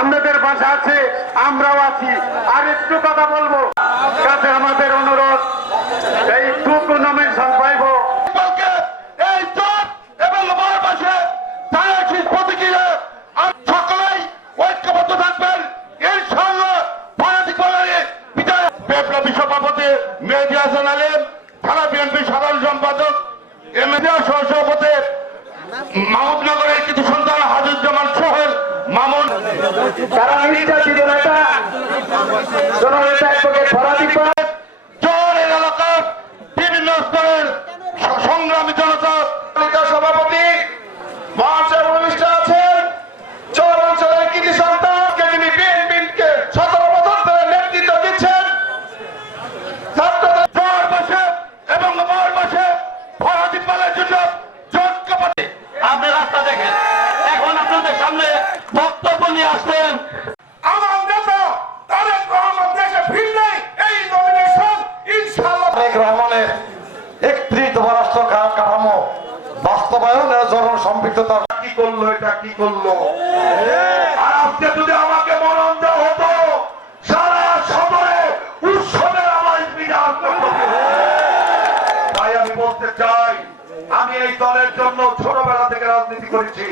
আমাদের পাশে আছে, আমরাও আছি। আর একটু কথা বলবো, কাছে আমাদের অনুরোধ, এই টুকু নমিনেশন পাইব এই জোট এবং আমার পাশে তারা ঠিক প্রতিক্রিয়া সকলেই ঐক্যবদ্ধ থাকবেন ইনশাআল্লাহ। ভারতী কলারে বিজয় বিপ্লবী সভাপতি মেহেদী হাসান আলীম, থানা বিএনপি সাধারণ সম্পাদক এমএডিয়া সহসভাপতি মাহমুদনগরের কিছু সন্তান হাজুজ্জামান সোহেল মামুন, তারা নির্যাতিত নেতা জননেতা অ্যাডভোকেট ফরাদী জোরের এলাকার বিভিন্ন স্তরের সংগ্রামী জনতা সভাপতি মহাশয় ভূমিষ্ঠ আছেন। চর অঞ্চলের কৃতি সন্তানকে যিনি বিএনপিকে 17 বছর ধরে নেতৃত্ব দিচ্ছেন, ছাত্রদের জোর বসে এবং আমার বসে ফরাদী পালের জন্য জনকপতি আপনি রাস্তা দেখেন। এখন আপনাদের সামনে বক্তব্য নিয়ে আসছেন আমার নেতা তারেক রহমান। দেশে ফিরলে এই নমিনেশন ইনশাআল্লাহ তারেক রহমানের 31 রাষ্ট্র কাঠামো বাস্তবায়নের জন্য সম্পৃক্ততা কি করলো, এটা কি করলো। আর আজকে যদি আমাকে মরণ দেওয়া হতো, সারা সদরে উৎসবের আওয়াজ বিরাজ করতো। তাই আমি বলতে চাই, আমি এই দলের জন্য ছোটবেলা থেকে রাজনীতি করেছি।